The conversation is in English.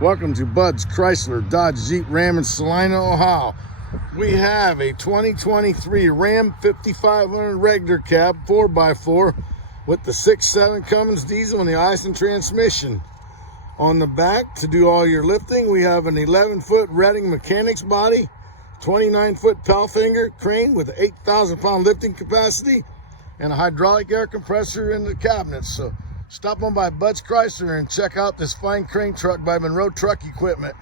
Welcome to Bud's Chrysler Dodge Jeep Ram in Salina, Ohio. We have a 2023 Ram 5500 regular cab 4x4 with the 6.7 Cummins diesel and the Aisin transmission. On the back, to do all your lifting, we have an 11-foot Redding mechanics body, 29-foot Palfinger crane with 8,000-pound lifting capacity, and a hydraulic air compressor in the cabinets. So stop on by Bud's Chrysler and check out this fine crane truck by Monroe Truck Equipment.